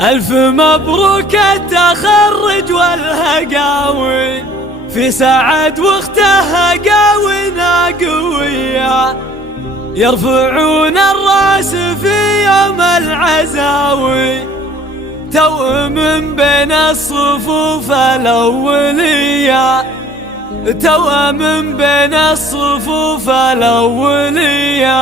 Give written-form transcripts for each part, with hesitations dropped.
ألف مبروك التخرج والهقاوي، في سعد واختها قاوينا قوية، يرفعون الراس في يوم العزاوي، تو من بين الصفوف الأولية، تو من بين الصفوف الأولية.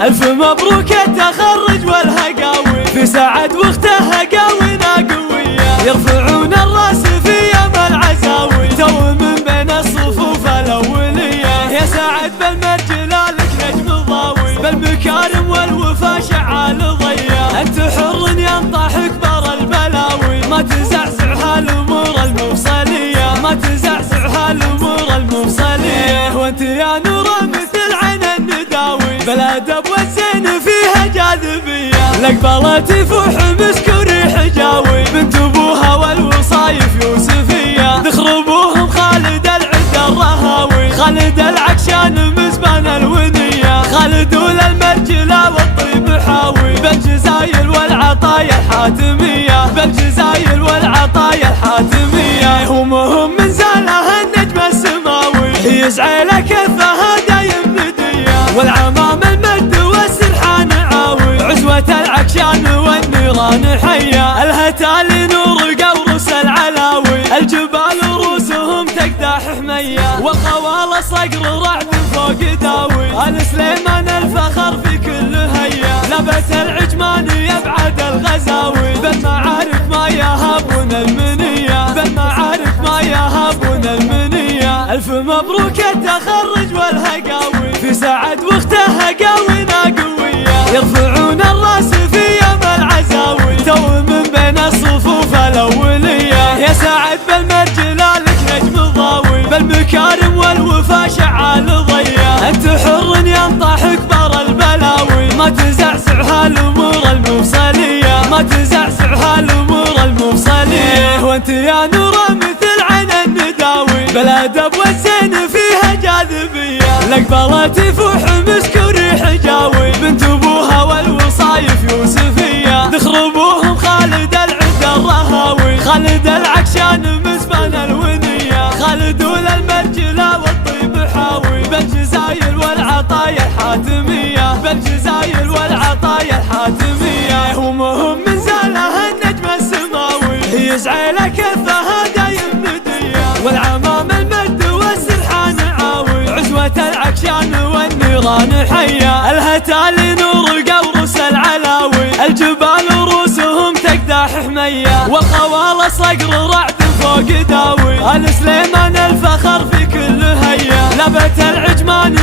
ألف مبروك التخرج والهقاوي، في سعد واختها قاوينا قوية، يرفعون الراس في يوم العزاوي، تو من بين الصفوف الأولية. يا سعد بالمرجلالك نجم الضاوي، بالمكارم والوفا شعال ضيا، أنت حر ينطح أكبر البلاوي، ما تزعزع هالأمور المفصلية، ما تزعزع هالأمور المفصلية. وانت يا نورة مثل عين النداوي، بالأدب والزين فيها جاذبية، الأقبال تفوح مسك وريح جاوي، بنت أبوها والوصايف يوسفية، ذخر أبوهم خالد العد الرهاوي، خالد العكشان مزبان الونية، خالد وللمرجلة والطيب حاوي، بالجزايل والعطايا الحاتمية، بالجزايل والعطايا الحاتمية. همهم من زالها النجم السماوي، يزعي لك كفها دايم ندية، والعمام المجد والسرحان عاوي، عزوة العكشان والنيران حية، الهتال نور قورس العلاوي، الجبال رؤوسهم تقدح حمية، والخوال صقر رعد فوق داوي، آل سليمان الفخر في كل هيا، لبت العجمان يبعد الغزاوي، بالمعارك ما يهابون المنية، بالمعارك ما يهابون المنية. ألف مبروك التخرج والهقاوي، في سعد واختها قاوينا قوية، يرفعون الراس في يوم العزاوي، تو من بين الصفوف الأولية. يا سعد بالمرجلالك نجم الضاوي، بالمكارم والوفا شعال ضيا، أنت حر ينطح أكبر البلاوي، ما تزعزع هالأمور المفصلية، ما تزعزع هالأمور المفصلية. وانت يا نورة مثل عين النداوي، بالأدب والزين فيها جاذبية، الأقبال تفوح مسك وريح جاوي، بنت أبوها والوصايف يوسفية، ذخر أبوهم خالد العد الرهاوي، خالد العكشان مزبان الونية، خالد وللمرجلة والطيب حاوي، بالجزايل والعطايا الحاتمية، بالجزايل والعطايا الحاتمية. همهم من زالها النجم السماوي، يزعي لك كفها دايم ندية، والعمام المجد والسرحان عاوي، عزوة العكشان والنيران حية، الهتال نور قورس العلاوي، الجبال رؤوسهم تقدح حمية، والخوال صقر رعد فوق داوي، آل سليمان الفخر في كل هيا، لبت العجمان